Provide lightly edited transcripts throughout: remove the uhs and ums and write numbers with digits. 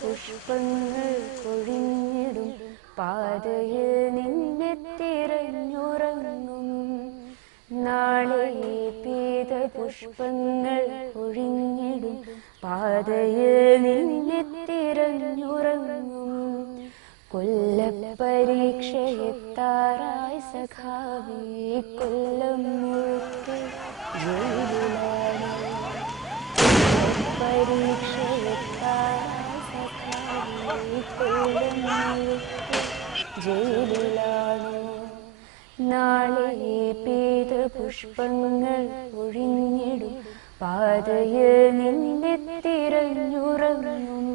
പുഷ്പങ്ങൾ കൊഴിഞ്ഞിടും പാതയിൽ നിന്നെ തിരഞ്ഞുറങ്ങും. നാളെ പീത പുഷ്പങ്ങൾ കൊഴിഞ്ഞിടും പാതയിൽ നിന്നെ തിരഞ്ഞുറങ്ങും. കൊല്ലപ്പരീക്ഷയെത്താറായി സഖാവേ, കൊല്ലം മുഴുക്കെ ജയിലിലാണ്. പരീക്ഷയെത്താറായി സഖാവേ, കൊല്ലം മുഴുക്കെ ജയിലിലാണ്. നാളെ പീത പുഷ്പങ്ങൾ ഒഴിഞ്ഞിടും പാതയിൽ നിന്നെ തിരഞ്ഞുറങ്ങും.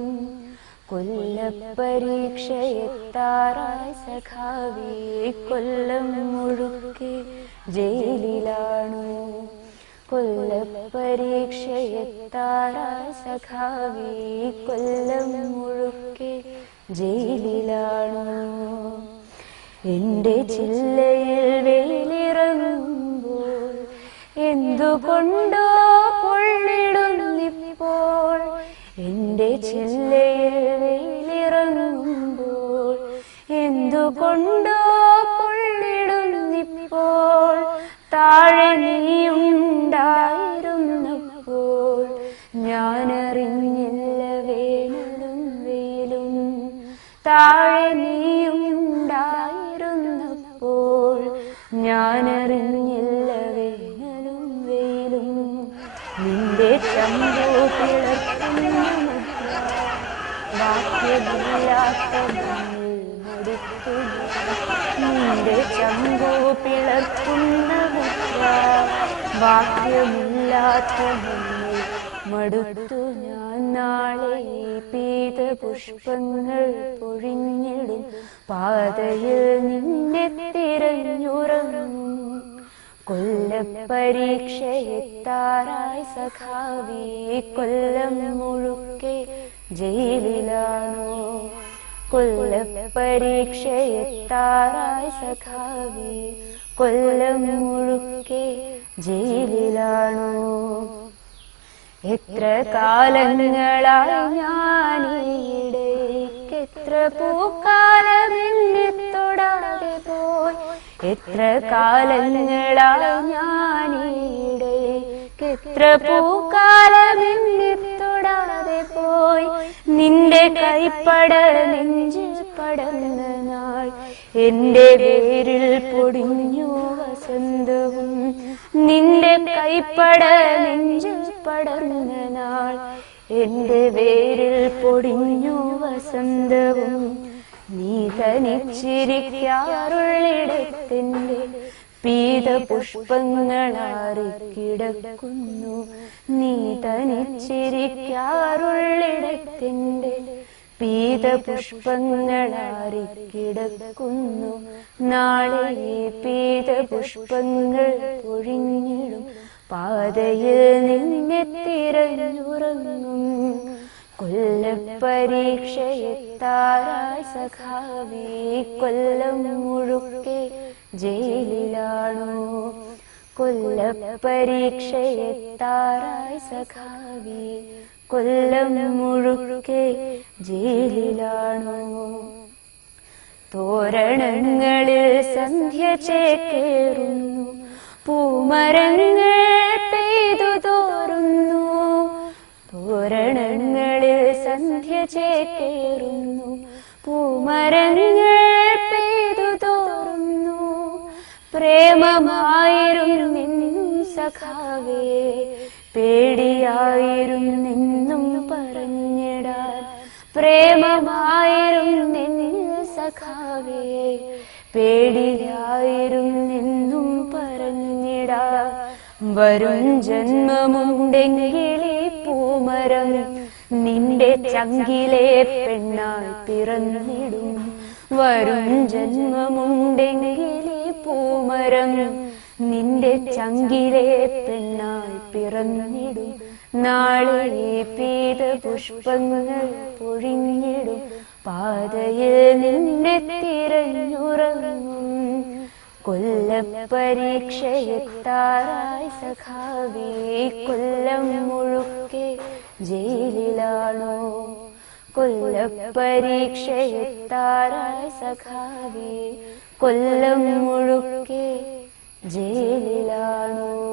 കൊല്ലപ്പരീക്ഷയെത്താറായി സഖാവേ, കൊല്ലം മുഴുക്കെ ജയിലിലാണു. കൊല്ലപ്പരീക്ഷയെത്താറായി സഖാവേ, കൊല്ലം മുഴുക്കെ ജയിലിലാണു. എന്റെ ചില്ലയിൽ വെയിലിറങ്ങുമ്പോൾ എന്തുകൊണ്ടോ പൊള്ളിടുന്നിപ്പോൾ. എന്റെ ചില്ലയിൽ വെയിലിറങ്ങുമ്പോൾ എന്തുകൊണ്ടോ പൊള്ളിടുന്നിപ്പോൾ. താഴെ നീയുണ്ടായിരുന്നപ്പോൾ ഞാനറിഞ്ഞില്ല വേനലും വെയിലും. താഴെ നീയുണ്ടായിരുന്നപ്പോൾ ഞാനറിഞ്ഞില്ല വേനലും വെയിലും. നിന്റെ ചമ്പു പിളർത്തുന്ന വാക്യമില്ലാത്ത മണ്ണിൽ മടുത്തു. നിന്റെ ചമ്പു പിളർത്തുന്ന വാക്യമില്ലാത്ത മണ്ണിൽ മടുത്തു ഞാൻ. നാളെ പീത പുഷ്പങ്ങൾ പൊഴിഞ്ഞിടും പാതയിൽ നിന്നെ തിരഞ്ഞുറങ്ങും. കൊല്ലപ്പരീക്ഷയെത്താറായി സഖാവേ, കൊല്ലം മുഴുക്കെ ജയിലിലാണോ. കൊല്ലപ്പരീക്ഷയെത്താറായി സഖാവേ, കൊല്ലം മുഴുക്കെ ജയിലിലാണോ. എത്ര കാലങ്ങളായി ഞാനീയിടയ്ക്ക് എത്ര പൂക്കാലമെന്നെ തൊടാതെ പോയി. എത്ര കാലങ്ങളായി ഞാനീയിടയ്ക്ക് എത്ര പൂക്കാലമെന്നെ തൊടാതെ പോയി. നിന്റെ കൈപ്പട നെഞ്ചിൽ പടർന്ന നാൾ എന്റെ പേരിൽ പൊടിഞ്ഞു വസന്തവും. നിന്റെ കൈപ്പട നെഞ്ചിൽ പടർന്ന നാൾ എന്റെ പേരിൽ പൊടിഞ്ഞു വസന്തവും. നീ തനിച്ചിരിക്കാറുള്ളിടത്തിന്റെ പീത പുഷ്പങ്ങളാറിക്കിടക്കുന്നു. നീ തനിച്ചിരിക്കാറുള്ളിടത്തിന്റെ പീത പുഷ്പങ്ങളാറിക്കിടക്കുന്നു. നാളെ പീത പുഷ്പങ്ങൾ പൊഴിഞ്ഞിടും പാതയിൽ നിന്നെ തിരഞ്ഞുറങ്ങും. കൊല്ലപ്പരീക്ഷയെത്താറായി സഖാവേ, കൊല്ലം മുഴുക്കെ ജയിലിലാണോ. കൊല്ലപ്പരീക്ഷയെത്താറായി സഖാവേ, കൊല്ലം മുഴുക്കെ ജയിലിലാണോ. തോരണങ്ങളിൽ സന്ധ്യ ചേക്കേറുന്നു, പൂമരങ്ങൾ പെയ്തു തോറുന്നു. തോരണങ്ങളിൽ സന്ധ്യ ചേക്കേറുന്നു, പൂമരങ്ങൾ പെയ്തു തോറുന്നു. പ്രേമമായിരുന്നെന്നും സഖാവേ, പേടിയായിരുന്നെന്നും പറഞ്ഞിടാൻ. പ്രേമമായിരുന്നെന്നും സഖാവേ, പേടിയായിരുന്നെന്നും പറഞ്ഞിടാൻ. വരും ജന്മമുണ്ടെങ്കിലേ പൂമരം നിന്റെ ചങ്കിലെ പെണ്ണായി പിറന്നിടും. വരും ജന്മമുണ്ടെങ്കിലേ പൂമരം നിന്റെ ചങ്കിലെ പെണ്ണായി പിറന്നിടും. നാളെ പീത പുഷ്പങ്ങൾ പൊഴിഞ്ഞിടും പാതയിൽ നിന്നെ തിരഞ്ഞുറങ്ങും. കൊല്ലപ്പരീക്ഷയെത്താറായി സഖാവേ, കൊല്ലം മുഴുക്കെ ജയിലിലാണോ. കൊല്ലപ്പരീക്ഷയെത്താറായി സഖാവേ, കൊല്ലം മുഴുക്കെ ജയിലിലാണോ?